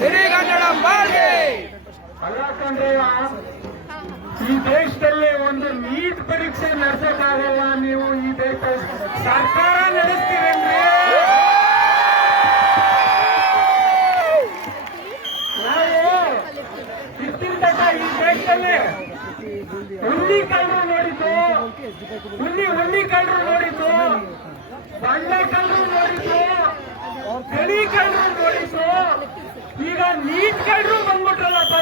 ಸಿರಿಗನ್ನಡಂ ಬಾಳ್ಗೆ. ಯಾಕಂದ್ರೆ ಈ ದೇಶದಲ್ಲಿ ಒಂದು ನೀಟ್ ಪರೀಕ್ಷೆ ನಡೆಸಕ್ಕಾಗಲ್ಲ. ನೀವು ಈ ದೇಶ ಸರ್ಕಾರ ನಡೆಸ್ತೀರೇನ್ರಿ? ನಾವು ಇತ್ತಿನ ತನಕ ಈ ದೇಶದಲ್ಲಿ ಹುಲ್ಲಿ ಕಳ್ಳರು ನೋಡಿದ್ದು, ಹುಲ್ಲಿ ಕಳ್ಳರು ನೋಡಿದ್ದು, ಬಂಡೆ ಕಳ್ಳರು ನೋಡಿದ್ದು, ಗಣಿ ಕಳ್ಳರು ನೋಡಿದ್ದು, ಈಗ ನೀಟ್ ಕಳ್ಳರು ಬಂದ್ಬಿಟ್ರಲ್ಲಪ್ಪ.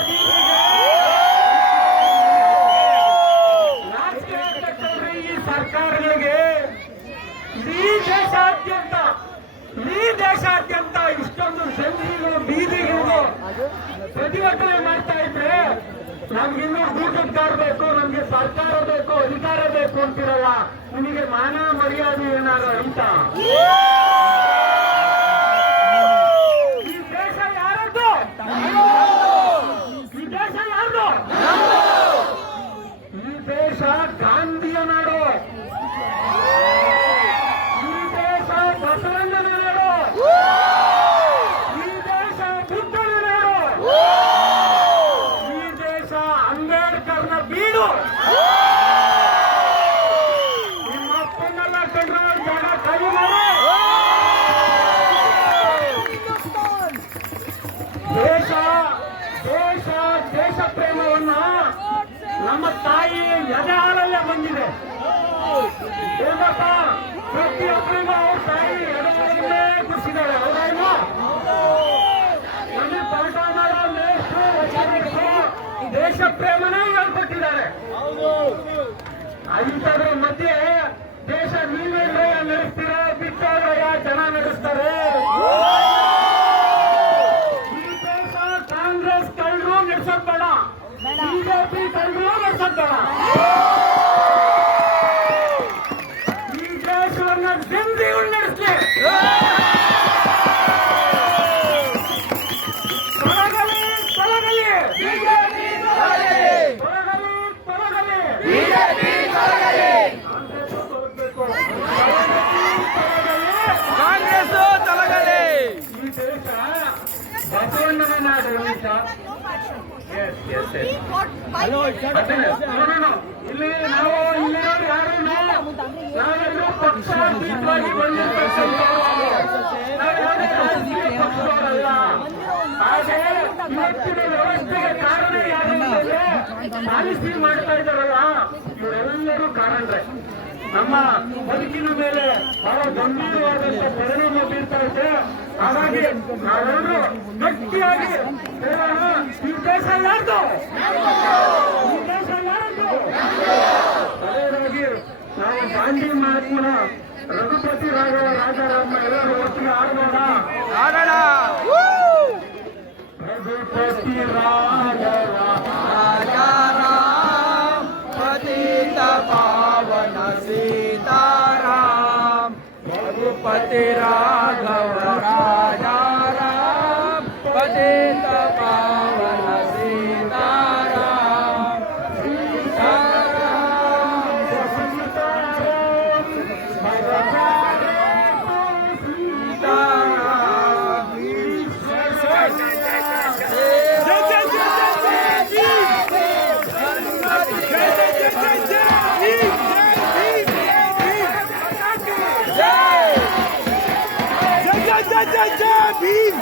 ಈ ಸರ್ಕಾರಗಳಿಗೆ ಇಡೀ ದೇಶಾದ್ಯಂತ ಇಷ್ಟೊಂದು ಸಂಘಿಗಳು ಬೀದಿಗಳು ಪ್ರತಿಭಟನೆ ಮಾಡ್ತಾ ಇದ್ರೆ ನಮ್ಗಿನ್ನೂ ಊಟದ ಕಾರ್ಡ್ ಬೇಕು, ನಮ್ಗೆ ಸರ್ಕಾರ ಬೇಕು, ಅಧಿಕಾರ ಬೇಕು ಅಂತಿರಲ್ಲ. ನಿಮಗೆ ಮಾನ ಮರ್ಯಾದೆ ಏನಾದ್ರು ಅಂತ? ಈ ದೇಶ ಯಾರದ್ದು? ಈ ದೇಶ ಯಾರು? ಈ ದೇಶ ಗಾಂಧಿಯ ನಾಡು, ಈ ದೇಶ ಬಸವಣ್ಣನ ನಾಡು, ಈ ದೇಶ ಬುದ್ಧನ ನಾಡು, ಈ ದೇಶ ಅಂಬೇಡ್ಕರ್ನ ಬೀಡು. ನಿಮ್ಮ ಅಪ್ಪನ್ನೆಲ್ಲ ಕಂಡ್ರೆ ಜಾಗ ಖಾಲಿ ಮಾಡಿ. ದೇಶ ಪ್ರೇಮವನ್ನ ನಮ್ಮ ತಾಯಿ ಎದೆ ಹಾಲಲ್ಲೇ ಬಂದಿದೆ. ಏನಪ್ಪ, ಪ್ರತಿಯೊಬ್ಬರಿಗೂ ಅವ್ರ ತಾಯಿ ಎದೆ ಹಾಲಲ್ಲೇ ಕುಸಿದಾಳೆ. ಹೌದೇನು? ನಮಗೆ ಪಾಠ ಮಾಡೋ ದೇಶ ಪ್ರೇಮನೇ ಹೇಳ್ಕೊಟ್ಟಿದ್ದಾರೆ. ಇಂಥದ್ರ ಮಧ್ಯೆ ದೇಶ ನೀವೇನ್ರ ನಡೆಸ್ತೀರ, ಬಿಟ್ಟೋದ್ರಯ್ಯ ಜನ ನಡೆಸ್ತಾರೆ. ಈ ದೇಶ ಕಾಂಗ್ರೆಸ್ ಕಳ್ಳರು ನಡೆಸೋದ್ ಬೇಡ, ಬಿಜೆಪಿ ಕಳ್ಳರು ನಡೆಸೋದ್ ಬೇಡ. ಈ ದೇಶವನ್ನ ಬೆಂದಿಗಳು ನಡೆಸಲಿ. ತೊಲಗಲಿ ತೊಲಗಲಿ ಬಿಜೆಪಿ, ತೊಲಗಲಿ ತೊಲಗಲಿ ಬಿಜೆಪಿ, ಕಾಂಗ್ರೆಸ್ ತೊಲಗಲಿ. ಈ ದೇಶ ಬಸವಣ್ಣನ ನಾಡು. ಇಲ್ಲಿ ನಾವು ಇಲ್ಲಿರೋರು ಯಾರು ನಾವೆಲ್ಲರೂ ಪಕ್ಷಾತೀತವಾಗಿ ಬಂದಿರ್ತಕ್ಕಂಥವ್ರು, ನಾವ್ಯಾವುದೇ ರಾಜಕೀಯ ಪಕ್ಷದವರಲ್ಲ. ಹಾಗೆ ಇವತ್ತಿನ ವ್ಯವಸ್ಥೆಗೆ ಕಾರಣ ಯಾರು ಅಂತಂದ್ರೆ ಪಾಲಿಸಿ ಮಾಡ್ತಾ ಇದ್ದಾರಲ್ಲ, ಇವರೆಲ್ಲರೂ ಕಾರಣರೇ. ನಮ್ಮ ಬದುಕಿನ ಮೇಲೆ ಬಹಳ ಗಂಭೀರವಾದಂತ ಪರಿಣಾಮ ಬೀರ್ತಾ ಇದೆ. ಹಾಗಾಗಿ ನಾವೆಲ್ಲರೂ ಗಟ್ಟಿಯಾಗಿ ಹೇಳೋಣ, ಈ ದೇಶ ಯಾರ್ದು? ಈ ದೇಶ ಯಾರ್ದು? ಅದರಾಗಿ ನಾವು ಗಾಂಧಿ ಮಹಾತ್ಮನ ರಘುಪತಿ ರಾಘವ ರಾಜಾರಾಮ ಎಲ್ಲರೂ ಒಟ್ಟಿಗೆ ಆಡೋಣ. ರಘುಪತಿ ರಾಘವ ರಾಜಾರಾಮ್ ಪತಿತ ಪಾವನ ಸೀತಾರಾಮ್. ರಘುಪತಿ ರಾಘವ ರಾಜಾರಾಮ್ ಪತಿತ ಪಾವನ ಸೀತಾರಾಮ್. जय भीम।